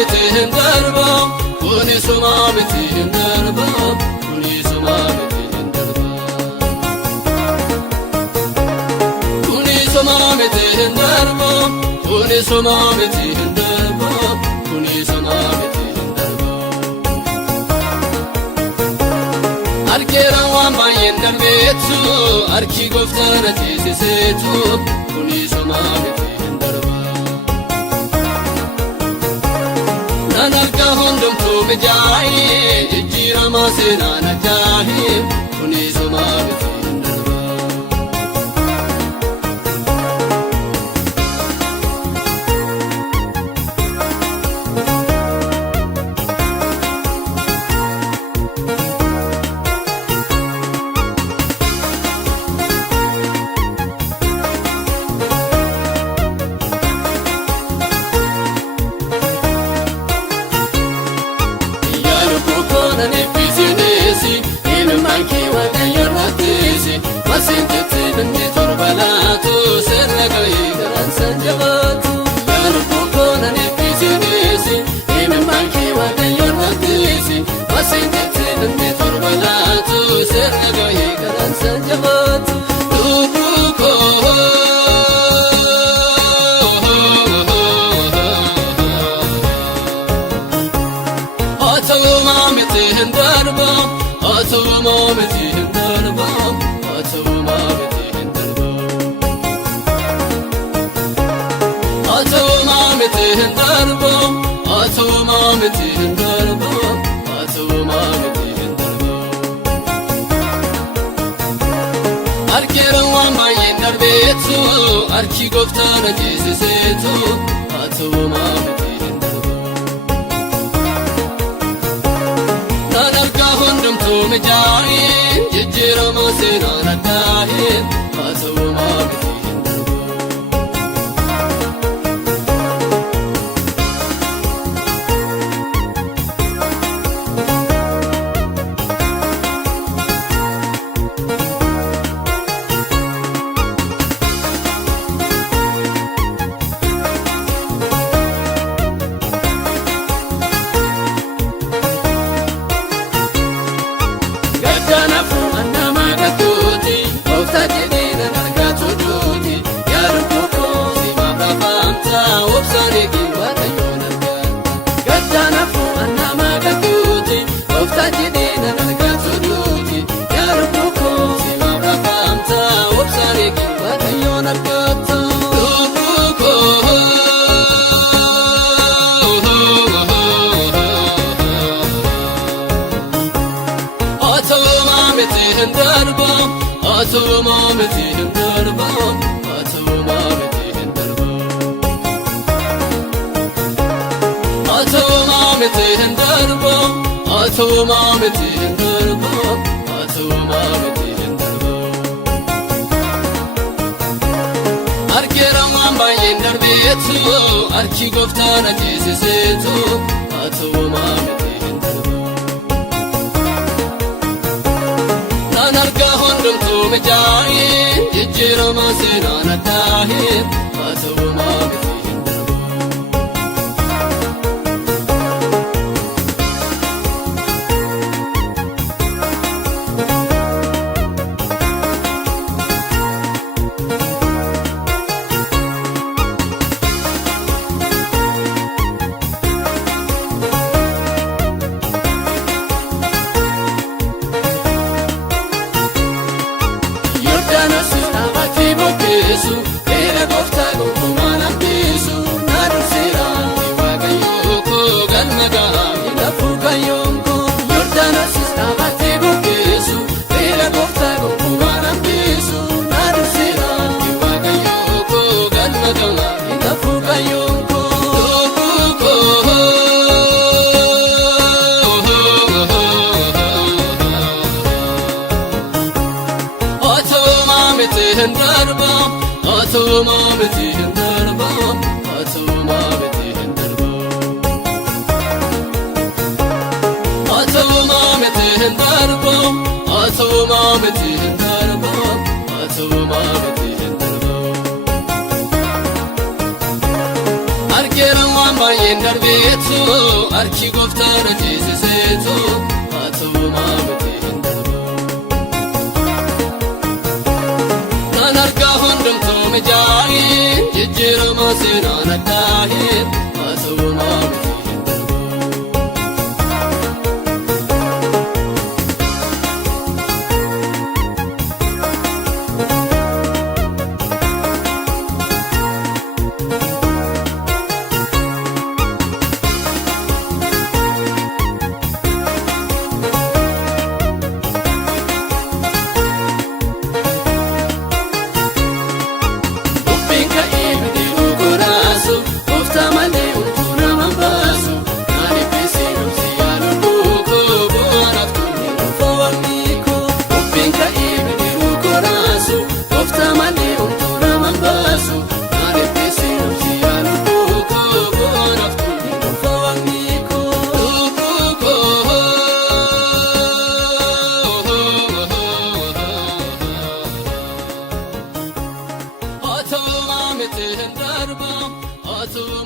mitihin darba kuni suma mitihin darba kuni suma mitihin darba kuni suma mitihin darba kuni suma mitihin darba kuni suma mitihin darba arkera wan bayen darbetu arki goftana tisisetu kuni suma mitihin darba nanarka hundum tu mejahi ejira masena najahi kuni suma mitihin darba Nefisinesi, ilmanki wadayorratisi, masintiti bindi turbalatu, serragai garan sanjabatu. Yarupukona nefisinesi, ilmanki wadayorratisi, masintiti bindi turbalatu, serragai garan sanjabatu. Duruko. Atuma mitihin darba, atuma mitihin darba, atuma mitihin darba, atuma mitihin darba, atuma mitihin darba, atuma mitihin darba. Arkera wan bayen darbetu, arki goftana tisisetu, atuma mitihin darba. Nanarka hundum tu mejahi ejira masena nadahi atuma mitihin darba atuma mitihin darba, atuma mitihin darba, atuma mitihin darba, atuma mitihin darba, atuma mitihin darba. Arkera wan bayen darbetu, arki goftana tisisetu, atuma mitihin darba. Nanarka hundum tu mejahi ejira masena nadahi atuma mitihin darba. Era gofta gumana pisu narusira iwagayoko gannaga inafuga yonko Yordana sistama tibu pisu era gofta gumana pisu narusira iwagayoko gannaga inafuga yonko atuma mitihin darba, atuma mitihin darba, atuma mitihin darba, atuma mitihin darba, atuma mitihin darba, atuma mitihin darba. Arkera wan bayen darbetu Seetu harki gooftaan ajjeese seetu haa ta'u maamiti hin darbu. Kan argaa hundumtuu mijaa'ee jijjiirama seenaan addaa'ee haa ta'u maamiti hin darbu. Haa ta'u maamiti hin darbu, haa ta'u